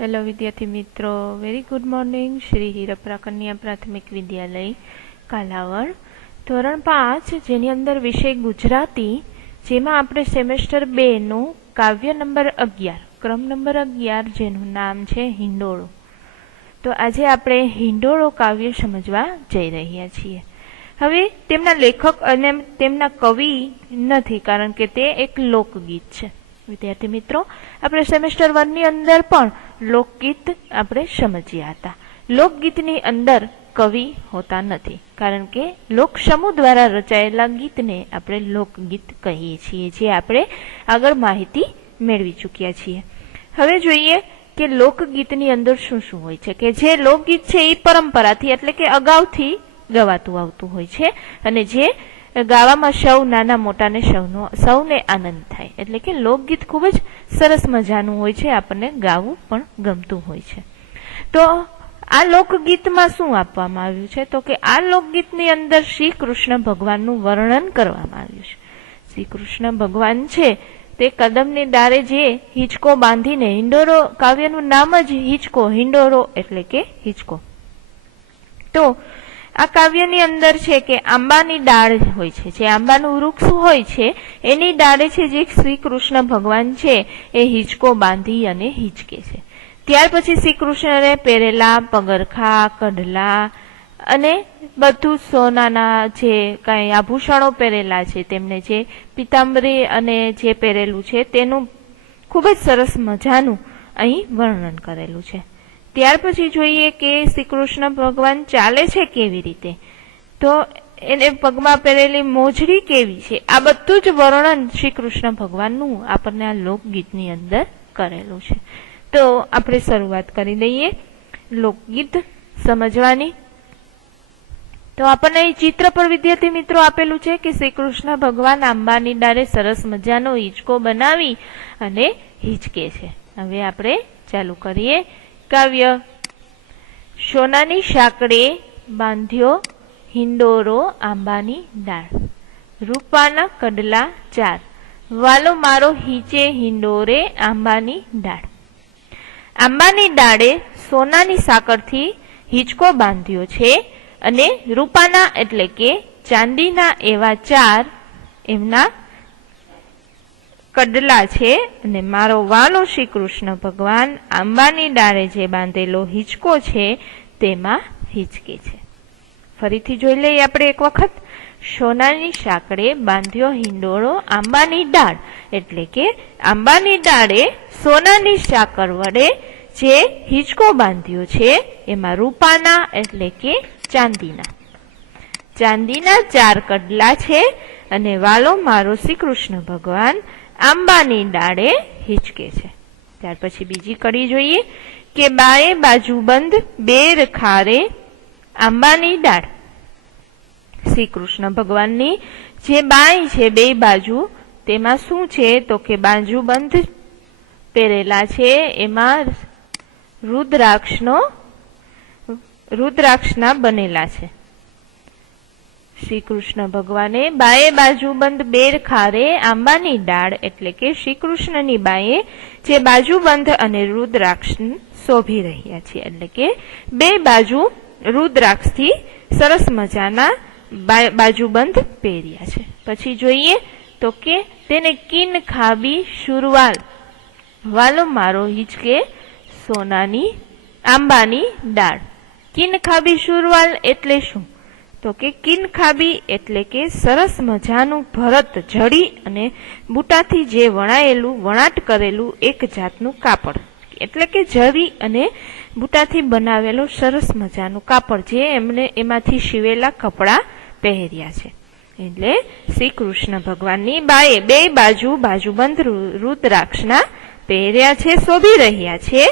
Hello વિદ્યાર્થી મિત્રો, very good morning. Shri Hirpara કન્યા પ્રાથમિક વિદ્યાલય કાલાવડ ધોરણ 5 જેની અંદર વિષય ગુજરાતી, જેમાં આપણે સેમેસ્ટર 2 નું કાવ્ય નંબર 11 ક્રમ નંબર 11 જેનું નામ છે હિંડોળો. તો આજે આપણે હિંડોળો કાવ્ય સમજવા જઈ રહ્યા છીએ. હવે તેમના લેખક અને તેમના કવિ નથી, કારણ કે તે એક લોકગીત છે. વિદ્યાર્થી મિત્રો, આપણે સેમેસ્ટર 1 ની અંદર પણ લોકગીત આપણે સમજ્યા હતા. લોકગીતની અંદર કવિ હોતા નથી, કારણ કે લોક સમૂહ દ્વારા રચાયેલા ગીતને આપણે લોકગીત કહીએ છીએ, જે આપણે આગળ માહિતી મેળવી ચૂક્યા છીએ. હવે જોઈએ કે લોકગીતની અંદર શું શું હોય છે. કે જે લોકગીત છે એ પરંપરાથી એટલે કે અગાઉથી ગવાતું આવતું હોય છે, અને જે ગાવામાં સૌ નાના મોટાને સૌને આનંદ થાય. એટલે કે લોકગીત ખૂબ જ સરસ મજાનું હોય છે, આપણને ગાવું પણ ગમતું હોય છે. તો આ લોકગીતમાં શું આપવામાં આવ્યું છે, તો કે આ લોકગીતની અંદર શ્રી કૃષ્ણ ભગવાનનું વર્ણન કરવામાં આવ્યું છે. શ્રી કૃષ્ણ ભગવાન છે તે કદમની ડાળે જે હિંચકો બાંધીને, હિંડોળો કાવ્યનું નામ જ હિંચકો, હિંડોળો એટલે કે હિંચકો. તો આ કાવ્યની અંદર છે કે આંબાની ડાળ હોય છે, જે આંબાનું વૃક્ષ હોય છે એની ડાળે છે જે શ્રી કૃષ્ણ ભગવાન છે એ હિંચકો બાંધી અને હિંચકે છે. ત્યાર પછી શ્રી કૃષ્ણને પહેરેલા પગરખા, કઢલા અને બધું સોનાના જે કાંઈ આભૂષણો પહેરેલા છે, તેમને જે પીતાંબરી અને જે પહેરેલું છે તેનું ખૂબ જ સરસ મજાનું અહીં વર્ણન કરેલું છે. ત્યાર પછી જોઈએ કે શ્રી કૃષ્ણ ભગવાન ચાલે છે કેવી રીતે, તો એને પગમાં પહેરેલી મોજડી કેવી છે, આ બધું જ વર્ણન શ્રી કૃષ્ણ ભગવાનનું આપણને આ લોકગીતની અંદર કરેલું છે. તો આપણે શરૂઆત કરી દઈએ લોકગીત સમજવાની. તો આપણને એ ચિત્ર પર વિદ્યાર્થી મિત્રો આપેલું છે કે શ્રી કૃષ્ણ ભગવાન આંબાની ડાળે સરસ મજાનો હિંચકો બનાવી અને હિંચકે છે. હવે આપણે ચાલુ કરીએ કાવ્ય. સોનાની સાંકળે બાંધ્યો હિંડોળો આંબાની ડાળ, રૂપાના કડલા 4, વાલો મારો હિંચે હિંડોરે આંબાની ડાળ. આંબાની ડાળે સોનાની સાંકળથી હિંચકો બાંધ્યો છે, અને રૂપાના એટલે કે ચાંદીના એવા 4 એમના કડલા છે, અને મારો વાલો શ્રી કૃષ્ણ ભગવાન આંબાની ડાળે જે બાંધેલો હિંચકો છે તેમાં હિંચકે છે. ફરીથી જોઈ લઈએ આપણે એક વખત. સોનાની સાંકળે બાંધ્યો હિંડોળો આંબાની ડાળ, એટલે કે આંબાની ડાળે સોનાની સાંકળ વડે જે હિંચકો બાંધ્યો છે એમાં રૂપાના એટલે કે ચાંદીના 4 કડલા છે, અને વાલો મારો શ્રી કૃષ્ણ ભગવાન આંબાની ડાળે હિંચકે છે. ત્યાર પછી બીજી કડી જોઈએ કે બાએ બાજુબંધ બેર ખારે આંબાની ડાળ. શ્રી કૃષ્ણ ભગવાનની જે બાઈ છે બે બાજુ, તેમાં શું છે તો કે બાજુબંધ પહેરેલા છે, એમાં રુદ્રાક્ષના બનેલા છે. શ્રી કૃષ્ણ ભગવાને બાએ બાજુબંધ બેર ખારે આંબાની ડાળ, એટલે કે શ્રી કૃષ્ણની બાએ જે બાજુબંધ અને રુદ્રાક્ષ શોભી રહ્યા છે, એટલે કે બે બાજુ રુદ્રાક્ષથી સરસ મજાના બાજુબંધ પહેર્યા છે. પછી જોઈએ તો કે તેને કિન ખાબી શુરવાલ, વાલો મારો હિંચકે સોનાની આંબાની ડાળ. કિન ખાબી શુરવાલ એટલે શું, તો કે કિન ખાબી એટલે કે સરસ મજાનું ભરત જડી અને બુટાથી જે વણાટ કરેલું એક જાતનું કાપડ, એટલે કે જરી અને બુટાથી બનાવેલું સરસ મજાનું કાપડ, જે એમને એમાંથી સીવેલા કપડા પહેર્યા છે. એટલે શ્રી કૃષ્ણ ભગવાનની બાએ બે બાજુ બાજુબંધ રુદ્રાક્ષના પહેર્યા છે, શોભી રહ્યા છે.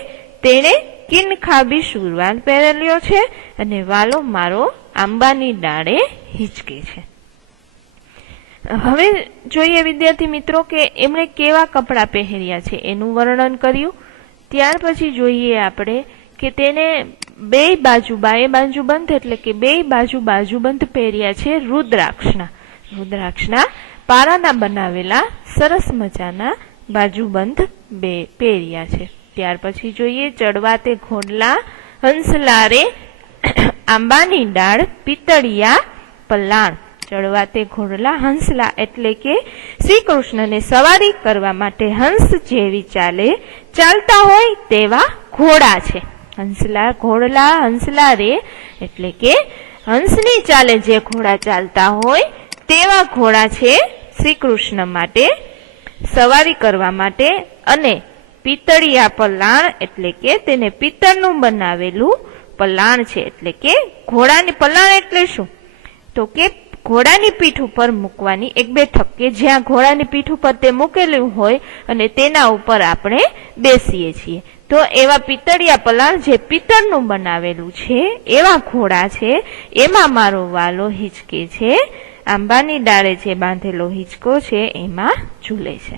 તેણે કિન ખાબી શુરવાલ પહેરેલ્યો છે, અને વાલો મારો આંબાની ડાળે હિંચકે છે. હવે જોઈએ વિદ્યાર્થી મિત્રો કે એમણે કેવા કપડાં પહેર્યા છે એનું વર્ણન કર્યું. ત્યાર પછી જોઈએ આપણે કે તેને બે બાજુ બાએ બાજુબંધ એટલે કે બે બાજુ બાજુબંધ પહેર્યા છે રુદ્રાક્ષના પારાના બનાવેલા સરસ મજાના બાજુબંધ બે પહેર્યા છે. ત્યાર પછી જોઈએ ચડવા તે ઘોડલા હંસલા રે આંબાની ડાળ પિતળિયા પલાણ. ચડવા તે ઘોડલા હંસલા એટલે કે શ્રી કૃષ્ણને સવારી કરવા માટે હંસ જેવી ચાલતા હોય તેવા ઘોડા છે. ઘોડલા હંસલા રે એટલે કે હંસની ચાલે જે ઘોડા ચાલતા હોય તેવા ઘોડા છે શ્રી કૃષ્ણ માટે સવારી કરવા માટે. અને પિતળિયા પલાણ એટલે કે તેને પિત્તળનું બનાવેલું પલાણ છે. એટલે કે ઘોડાની પલાણ એટલે શું? તો કે ઘોડાની પીઠ ઉપર મૂકવાની એક બેઠક કે જ્યાં ઘોડાની પીઠ ઉપર તે મૂકેલું હોય અને તેના ઉપર આપણે બેસીએ છીએ. તો એવા પિત્તળિયા પલાણ જે પિત્તળનું બનાવેલું છે એવા ઘોડા છે. એમાં મારો વાલો હિંચકે છે. આંબાની ડાળે જે બાંધેલો હિંચકો છે એમાં ઝૂલે છે.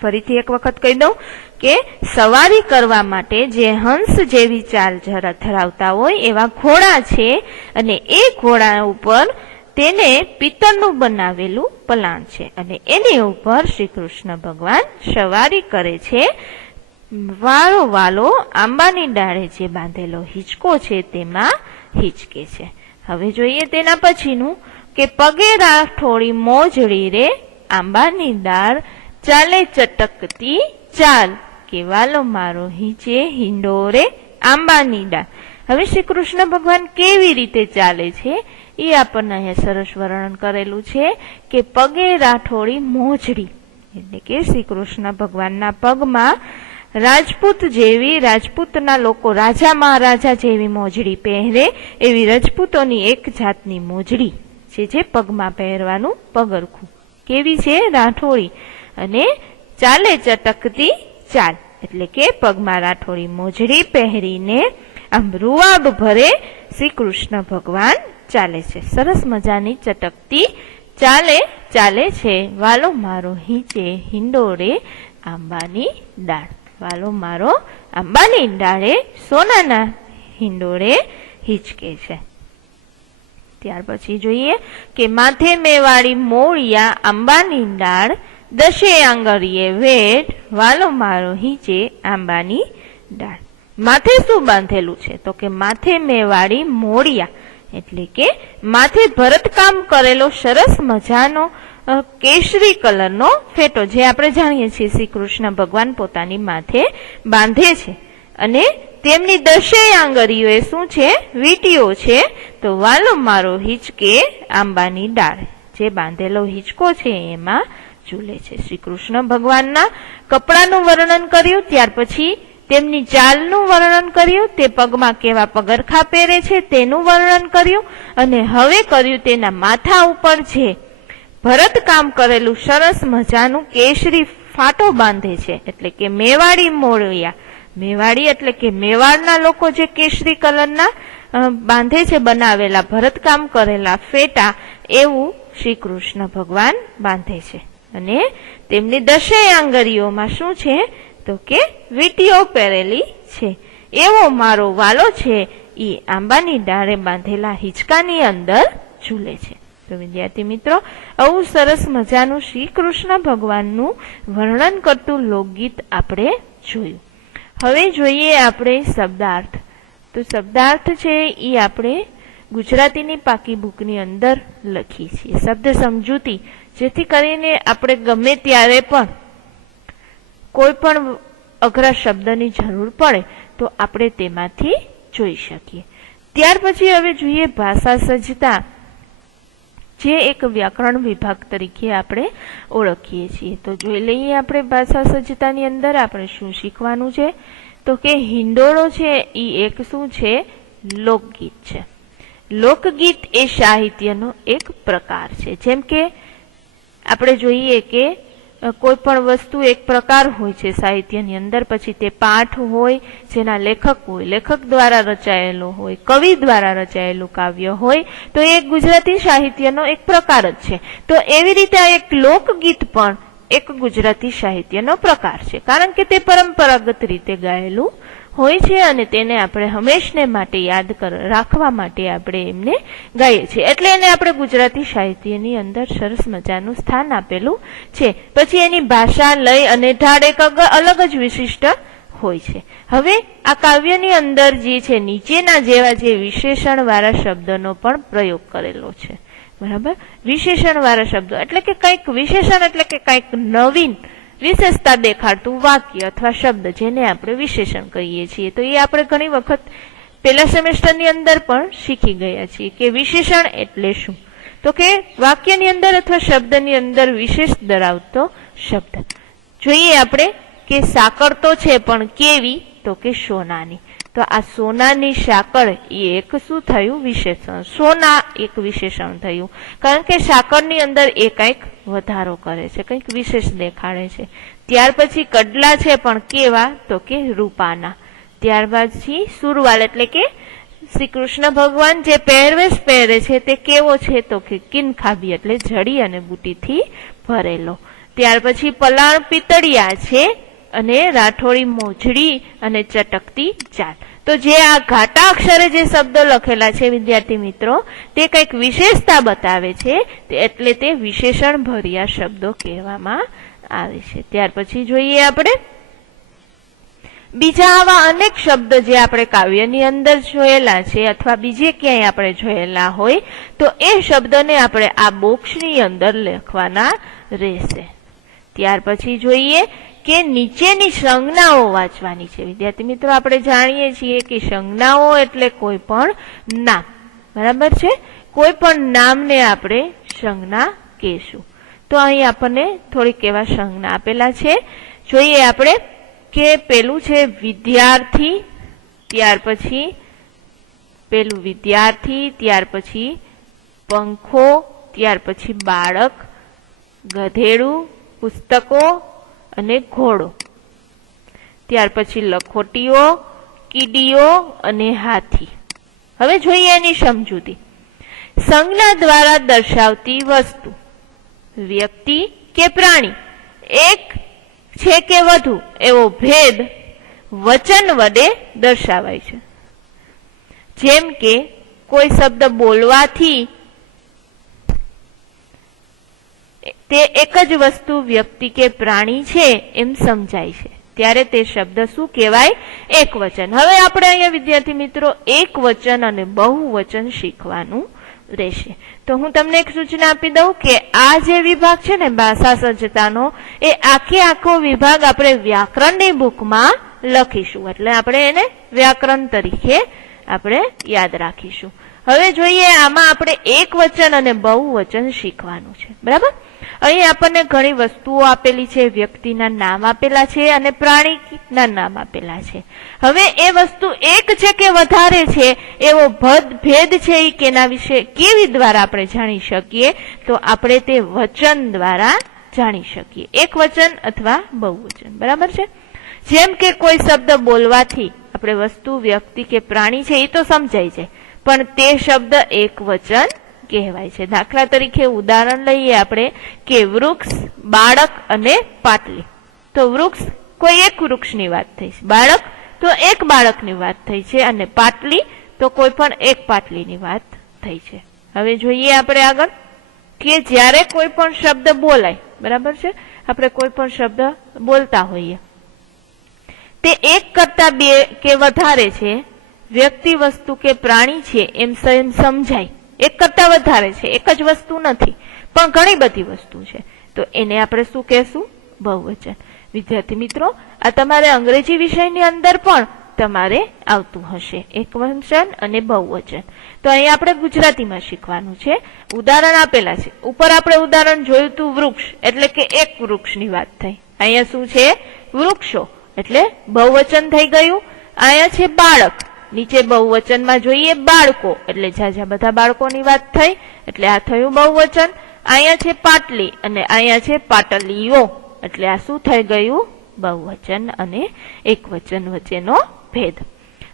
ફરીથી એક વખત કહી દઉં કે સવારી કરવા માટે જે હંસ જેવી ચાલ ધરાવતા હોય એવા ઘોડા છે અને એ ઘોડા ઉપર તેને પિત્તળનું બનાવેલું પલાણ છે અને એની ઉપર શ્રી કૃષ્ણ ભગવાન સવારી કરે છે. વાલો આંબાની ડાળે જે બાંધેલો હિંચકો છે તેમાં હિંચકે છે. હવે જોઈએ તેના પછીનું કે પગે રાઠોડી મોજડી રે આંબાની ડાળ ચાલે ચટકતી ચાલ કે વાલો મારો હિંચે હિંડોરે આંબાની ડાળ. હવે શ્રી કૃષ્ણ ભગવાન કેવી રીતે ચાલે છે એ આપણને અહીંયા સરસ વર્ણન કરેલું છે કે પગે રાઠોડી મોજડી એટલે કે શ્રી કૃષ્ણ ભગવાનના પગમાં રાજપૂતના લોકો રાજા મહારાજા જેવી મોજડી પહેરે એવી રજપૂતોની એક જાતની મોજડી છે જે પગમાં પહેરવાનું પગરખું. કેવી છે? રાઠોડી. અને ચાલે ચટકતી ચાલ એટલે કે પગમાં રાઠોડી મોજડી પહેરીને આમ રૂવાબ ભરે શ્રી કૃષ્ણ ભગવાન ચાલે છે. સરસ મજાની ચટકતી ચાલે છે. વાલો મારો હિંચે હિંડોળે આંબાની ડાળ. વાલો મારો આંબાની ડાળે સોનાના હિંડોળે હિંચકે છે. ત્યાર પછી જોઈએ કે માથે મેવાડી મોળિયા આંબાની ડાળ દશે આંગળીએ વેટ વાલો મારો હિંચે આંબાની ડાળ. માથે શું બાંધેલું છે? તો કે માથે મેવાડી મોળિયા એટલે કે માથે ભરતકામ કરેલો સરસ મજાનો કેસરી કલરનો ફેટો જે આપણે જાણીએ છીએ શ્રી કૃષ્ણ ભગવાન પોતાની માથે બાંધે છે. અને તેમની દશેય આંગળીઓ એ શું છે? વીંટીઓ છે. તો વાલો મારો હિંચકે આંબાની ડાળ જે બાંધેલો હિંચકો છે એમાં ઝૂલે છે. શ્રી કૃષ્ણ ભગવાનના કપડાનું વર્ણન કર્યું. ત્યાર પછી તેમની ચાલનું વર્ણન કર્યું. તે પગમાં કેવા પગરખા પહેરે છે તેનું વર્ણન કર્યું. અને હવે કર્યું તેના માથા ઉપર જે ભરત કામ કરેલું સરસ મજાનું કેસરી ફાટો બાંધે છે એટલે કે મેવાડી મોળિયા. મેવાડી એટલે કે મેવાડના લોકો જે કેસરી કલરના બાંધે છે બનાવેલા ભરતકામ કરેલા ફેટા એવું શ્રી કૃષ્ણ ભગવાન બાંધે છે. અને તેમની દશેય આંગળીઓમાં શું છે? તો કે વીંટીઓ પહેરેલી છે. એવો મારો વાલો છે એ આંબાની ડાળે બાંધેલા હિંચકાની અંદર ઝૂલે છે. તો વિદ્યાર્થી મિત્રો, આવું સરસ મજાનું શ્રી કૃષ્ણ ભગવાનનું વર્ણન કરતું લોકગીત આપણે જોયું. હવે જોઈએ આપણે શબ્દાર્થ. તો શબ્દાર્થ છે એ આપણે ગુજરાતીની પાકી બુકની અંદર લખીએ છીએ. શબ્દ સમજૂતી, જેથી કરીને આપણે ગમે ત્યારે પણ કોઈ પણ અઘરા શબ્દની જરૂર પડે તો આપણે તેમાંથી જોઈ શકીએ. ત્યાર પછી હવે જોઈએ ભાષા સજ્જતા, જે એક વ્યાકરણ વિભાગ તરીકે આપણે ઓળખીએ છીએ. તો જોઈ લઈએ આપણે ભાષા સજ્જતાની અંદર આપણે શું શીખવાનું છે. તો કે હિંડોળો છે એ એક શું છે? લોકગીત છે. લોકગીત એ સાહિત્યનો એક પ્રકાર છે. જેમ કે આપણે જોઈએ કે કોઈ પણ વસ્તુ એક પ્રકાર હોય છે સાહિત્યની અંદર, પછી તે પાઠ હોય જેના લેખક હોય, લેખક દ્વારા રચાયેલો હોય, કવિ દ્વારા રચાયેલું કાવ્ય હોય, તો એ ગુજરાતી સાહિત્યનો એક પ્રકાર જ છે. તો એવી રીતે આ એક લોકગીત પણ એક ગુજરાતી સાહિત્યનો પ્રકાર છે, કારણ કે તે પરંપરાગત રીતે ગાયેલું હોય છે અને તેને આપણે હંમેશને માટે યાદ રાખવા માટે આપણે એમને ગાઈએ છીએ. એટલે એને આપણે ગુજરાતી સાહિત્યની અંદર સરસ મજાનું સ્થાન આપેલું છે. પછી એની ભાષા, લય અને ઢાળ એક અલગ જ વિશિષ્ટ હોય છે. હવે આ કાવ્યની અંદર જે છે નીચેના જેવા જે વિશેષણ વાળા શબ્દનો પણ પ્રયોગ કરેલો છે. બરાબર, વિશેષણ વાળા શબ્દો એટલે કે કંઈક વિશેષણ એટલે કે કંઈક નવીન વિશેષતા દેખાડતું વાક્ય અથવા શબ્દ જેને આપણે વિશેષણ કહીએ છીએ. તો એ આપણે ઘણી વખત પહેલા સેમેસ્ટરની અંદર પણ શીખી ગયા છીએ કે વિશેષણ એટલે શું. તો કે વાક્યની અંદર અથવા શબ્દની અંદર વિશેષ ધરાવતો શબ્દ. જોઈએ આપણે કે સાકર તો છે પણ કેવી, તો કે સોનાની. તો આ સોનાની સાકર એ એક શું થયું? વિશેષણ. સોના એક વિશેષણ થયું, કારણ કે સાકરની અંદર એ કંઈક વધારો કરે છે, કંઈક વિશેષ દેખાડે છે. ત્યાર પછી કડલા છે પણ કેવા, તો કે રૂપાના. ત્યારબાદ સુરવાલ એટલે કે શ્રી કૃષ્ણ ભગવાન જે પહેરવેશ પહેરે છે તે કેવો છે, તો કે કિનખાબી એટલે જડી અને બુટીથી ભરેલો. ત્યાર પછી પલાણ પિતળિયા છે અને રાઠોડી મોજડી અને ચટકતી ચાલ. તો જે આ ઘાટા અક્ષરે જે શબ્દો લખેલા છે વિદ્યાર્થી મિત્રો, તે કંઈક વિશેષતા બતાવે છે, એટલે તે વિશેષણ ભર્યા શબ્દો કહેવામાં આવે છે. ત્યાર પછી જોઈએ આપણે બીજા આવા અનેક શબ્દ જે આપણે કાવ્યની અંદર જોયેલા છે અથવા બીજે ક્યાંય આપણે જોયેલા હોય તો એ શબ્દને આપણે આ બોક્સની અંદર લખવાના રહેશે. ત્યાર પછી જોઈએ કે નીચેની સંજ્ઞાઓ વાંચવાની છે. વિદ્યાર્થી મિત્રો, આપણે જાણીએ છીએ કે સંજ્ઞાઓ એટલે કોઈ પણ નામ. બરાબર છે, કોઈ પણ નામને આપણે સંજ્ઞા કહેશું. તો અહીં આપણને થોડીક એવા સંજ્ઞા આપેલા છે. જોઈએ આપણે કે પેલું છે વિદ્યાર્થી, ત્યાર પછી પેલું વિદ્યાર્થી, ત્યાર પછી પંખો, ત્યાર પછી બાળક, ગધેડું, પુસ્તકો અને ઘોડો. ત્યાર પછી લખોટીઓ, કીડીઓ અને હાથી. હવે જોઈએ એની સમજૂતી. સંજ્ઞા દ્વારા દર્શાવતી વસ્તુ, વ્યક્તિ કે પ્રાણી, એક છે કે વધુ એવો ભેદ વચન વડે દર્શાવાય છે. જેમ કે કોઈ શબ્દ બોલવાથી તે એક જ વસ્તુ વ્યક્તિ કે પ્રાણી છે એમ સમજાય છે, ત્યારે તે શબ્દ શું કહેવાય? એક વચન. હવે આપણે અહીંયા વિદ્યાર્થી મિત્રો એક વચન અને બહુવચન શીખવાનું રહેશે. તો હું તમને એક સૂચના આપી દઉં કે આ જે વિભાગ છે ને ભાષા સજ્જતાનો, એ આખો વિભાગ આપણે વ્યાકરણની બુકમાં લખીશું, એટલે આપણે એને વ્યાકરણ તરીકે આપણે યાદ રાખીશું. હવે જોઈએ આમાં આપણે એક વચન અને બહુવચન શીખવાનું છે. બરાબર, અહીં આપણને ઘણી વસ્તુઓ આપેલી છે, વ્યક્તિના નામ આપેલા છે અને પ્રાણીના નામ આપેલા છે. હવે એ વસ્તુ એક છે કે વધારે છે એવો ભેદ છે એ કેના વિશે કેવી દ્વારા આપણે જાણી શકીએ? તો આપણે તે વચન દ્વારા જાણી શકીએ, એક વચન અથવા બહુવચન. બરાબર છે, જેમ કે કોઈ શબ્દ બોલવાથી આપણે વસ્તુ, વ્યક્તિ કે પ્રાણી છે એ તો સમજાય છે, પણ તે શબ્દ એક વચન કહેવાય છે. દાખલા તરીકે ઉદાહરણ લઈએ આપણે કે વૃક્ષ, બાળક અને પાટલી. તો વૃક્ષ કોઈ એક વૃક્ષની વાત થઈ છે, બાળક તો એક બાળકની વાત થઈ છે અને પાટલી તો કોઈ પણ એક પાટલીની વાત થઈ છે. હવે જોઈએ આપણે આગળ કે જ્યારે કોઈ પણ શબ્દ બોલાય, બરાબર છે, આપણે કોઈ પણ શબ્દ બોલતા હોઈએ તે એક કરતા બે કે વધારે છે, વ્યક્તિ, વસ્તુ કે પ્રાણી છે એમ સમજાય. એક કરતા વધારે છે, એક જ વસ્તુ નથી પણ ઘણી બધી વસ્તુ છે, તો એને આપણે શું કહેશું? બહુવચન. વિદ્યાર્થી મિત્રો, આ તમારે અંગ્રેજી વિષયની અંદર પણ તમારે આવતું હશે, એક વચન અને બહુવચન. તો અહીં આપણે ગુજરાતીમાં શીખવાનું છે. ઉદાહરણ આપેલા છે, ઉપર આપણે ઉદાહરણ જોયું હતું વૃક્ષ એટલે કે એક વૃક્ષની વાત થઈ. અહીંયા શું છે? વૃક્ષો એટલે બહુવચન થઈ ગયું. અહીંયા છે બાળક, નીચે બહુવચનમાં જોઈએ બાળકો એટલે ઝાઝા બધા બાળકોની વાત થઈ, એટલે આ થયું બહુવચન. અહીંયા છે પાટલી અને અહીંયા છે પાટલીઓ, એટલે આ શું થઈ ગયું? બહુવચન અને એક વચન વચ્ચેનો ભેદ.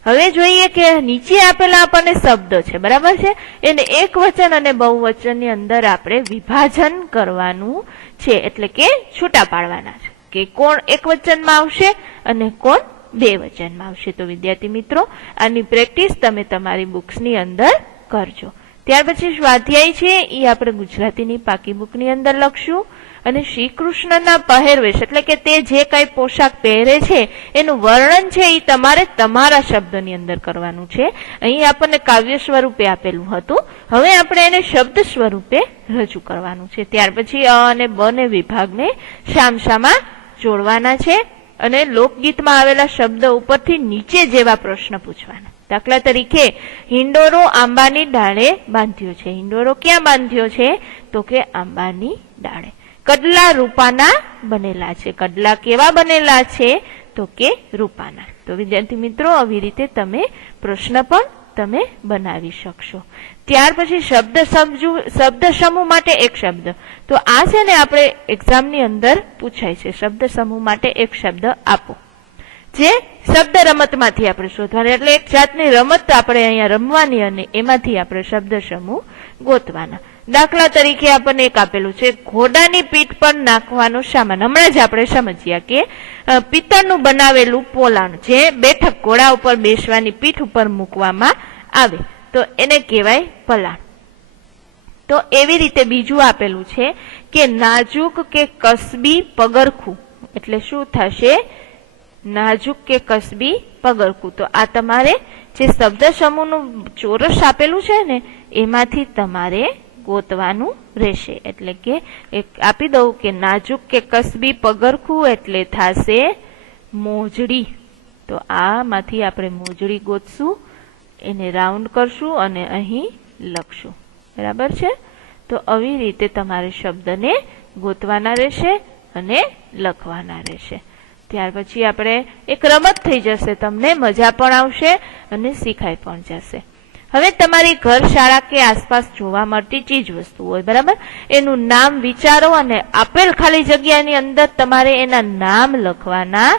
હવે જોઈએ કે નીચે આપેલા આપણને શબ્દો છે, બરાબર છે, એને એક વચન અને બહુવચનની અંદર આપણે વિભાજન કરવાનું છે, એટલે કે છૂટા પાડવાના છે કે કોણ એક વચનમાં આવશે અને કોણ બે વચનમાં આવશે. તો વિદ્યાર્થી મિત્રો, આની પ્રેક્ટિસ તમે તમારી બુક્સની અંદર કરજો. ત્યાર પછી સ્વાધ્યાય છે એ આપણે ગુજરાતીની પાકી બુકની અંદર લખશું અને શ્રી કૃષ્ણના પહેરવેશ એટલે કે તે જે કઈ પોશાક પહેરે છે એનું વર્ણન છે એ તમારે તમારા શબ્દની અંદર કરવાનું છે. અહીં આપણને કાવ્ય સ્વરૂપે આપેલું હતું, હવે આપણે એને શબ્દ સ્વરૂપે રજૂ કરવાનું છે. ત્યાર પછી અ અને બ ને વિભાગને સામસામા જોડવાના છે અને લોકગીતમાં આવેલા શબ્દ ઉપરથી નીચે જેવા પ્રશ્ન પૂછવાના. દાખલા તરીકે હિંડોરો આંબાની ડાળે બાંધ્યો છે. હિંડોરો ક્યાં બાંધ્યો છે? તો કે આંબાની ડાળે. કડલા રૂપાના બનેલા છે. કડલા કેવા બનેલા છે? તો કે રૂપાના. તો વિદ્યાર્થી મિત્રો, આવી રીતે તમે પ્રશ્ન પણ તમે બનાવી શકશો. ત્યાર પછી શબ્દ સમૂહ માટે એક શબ્દ. તો આ છે ને આપણે એક્ઝામની અંદર પૂછાય છે, શબ્દ સમૂહ માટે એક શબ્દ આપો, જે શબ્દ રમતમાંથી આપણે શોધવાની, એટલે એક જાતની રમત આપણે અહીંયા રમવાની અને એમાંથી આપણે શબ્દ સમૂહ ગોતવાના. દાખલા તરીકે આપણને એક આપેલું છે, ઘોડાની પીઠ પર નાખવાનો સામાન. હમણાં જ આપણે સમજ્યા કે પિત્તળનું બનાવેલું પોલાણ જે બેઠક ઘોડા ઉપર બેસવાની પીઠ ઉપર મૂકવામાં આવે તો એને કહેવાય પલાણ. તો એવી રીતે બીજું આપેલું છે કે નાજુક કે કસબી પગરખું. એટલે શું થશે? નાજુક કે કસબી પગરખું. તો આ તમારે જે શબ્દ સમૂહનું ચોરસ આપેલું છે ને એમાંથી તમારે ગોતવાનું રહેશે. એટલે કે એક આપી દઉં કે નાજુક કે કસબી પગરખું એટલે થશે મોજડી. તો આમાંથી આપણે મોજડી ગોતશું, એને રાઉન્ડ કરશું અને અહીં લખશું. બરાબર છે? તો આવી રીતે તમારે શબ્દને ગોતવાના રહેશે અને લખવાના રહેશે. ત્યાર પછી આપણે એક રમત થઈ જશે, તમને મજા પણ આવશે અને શીખાઈ પણ જશે. હવે તમારી ઘર, શાળા કે આસપાસ જોવા મળતી ચીજ વસ્તુ હોય, બરાબર, એનું નામ વિચારો અને આપેલ ખાલી જગ્યાની અંદર તમારે એના નામ લખવાના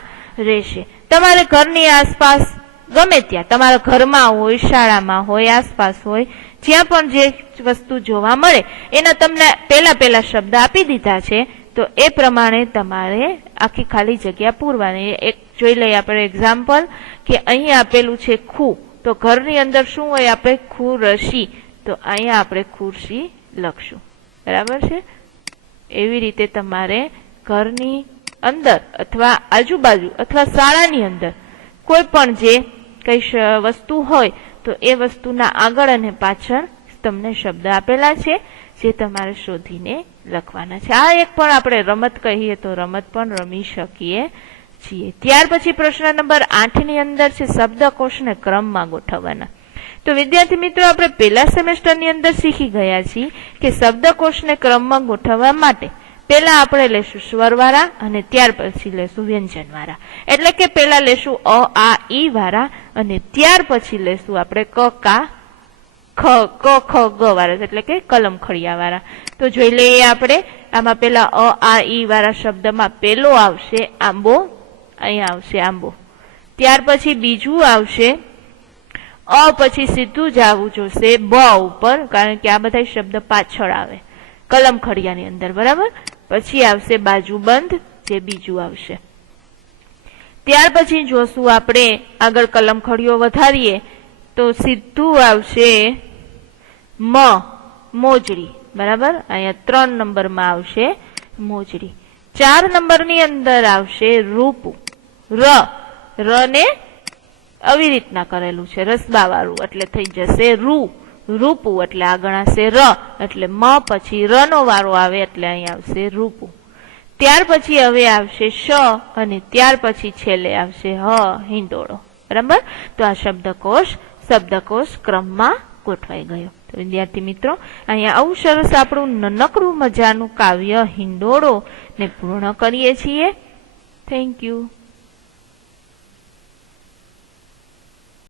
રહેશે. તમારે ઘરની આસપાસ ગમે ત્યાં, તમારા ઘરમાં હોય, શાળામાં હોય, આસપાસ હોય, જ્યાં પણ જે વસ્તુ જોવા મળે એના તમને પહેલા શબ્દ આપી દીધા છે. તો એ પ્રમાણે તમારે આખી ખાલી જગ્યા પૂરવાની. એક જોઈ લઈએ આપણે એક્ઝામ્પલ કે અહીં આપેલું છે ખું. તો ઘરની અંદર શું હોય? આપણે ખુરશી. તો અહીંયા આપણે ખુરશી લખશું. બરાબર છે? એવી રીતે તમારે ઘરની અંદર અથવા આજુબાજુ અથવા શાળાની અંદર કોઈ પણ જે કઈ વસ્તુ હોય તો એ વસ્તુના આગળ અને પાછળ તમને શબ્દ આપેલા છે જે તમારે શોધીને લખવાના છે. આ એક પણ આપણે રમત કહીએ તો રમત પણ રમી શકીએ છીએ. ત્યાર પછી પ્રશ્ન નંબર 8 ની અંદર છે શબ્દકોશને ક્રમમાં ગોઠવવાના. તો વિદ્યાર્થી મિત્રો, આપણે પહેલા સેમેસ્ટરની અંદર શીખી ગયા છીએ કે શબ્દકોશને ક્રમમાં ગોઠવવા માટે પહેલા આપણે લેશું સ્વરવાળા અને ત્યાર પછી લેશું વ્યંજનવાળા. એટલે કે પહેલા લેશું અ આ ઈ વાળા અને ત્યાર પછી લેશું આપણે ક કા ખ ખ ગ વાળા, એટલે કે કલમ ખડિયા વાળા. તો જોઈ લઈએ આપણે. આમાં પેલા અ આ ઈ વાળા શબ્દમાં પેલો આવશે આંબો, અહીંયા આવશે આંબો. ત્યાર પછી બીજું આવશે અ, પછી સીધું જ આવવું જોશે બ ઉપર, કારણ કે આ બધા શબ્દ પાછળ આવે કલમ ખડિયાની અંદર. બરાબર? પછી આવશે બાજુબંધ, જે બીજું આવશે. ત્યાર પછી જોશું આપણે આગળ કલમ ખડિયો વધારીએ તો સીધું આવશે મ, મોજડી. બરાબર? અહીંયા 3 નંબરમાં આવશે મોજડી. 4 નંબરની અંદર આવશે રૂપું. ર ને આવી રીતના કરેલું છે રસબા વાળું, એટલે થઈ જશે રૂ. રૂપું એટલે આગળ આવશે ર, એટલે મ પછી ર નો વારો આવે એટલે અહીં આવશે રૂપું. ત્યાર પછી હવે આવશે શ અને ત્યાર પછી છેલ્લે આવશે હ, હિંડોળો. બરાબર? તો આ શબ્દકોશ ક્રમમાં ગોઠવાઈ ગયો. તો વિદ્યાર્થી મિત્રો, અહીંયા આવું સરસ આપણું નાનકડું મજાનું કાવ્ય હિંડોળો ને પૂર્ણ કરીએ છીએ. Thank you.